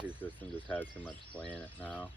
chassis system just has too much play in it now.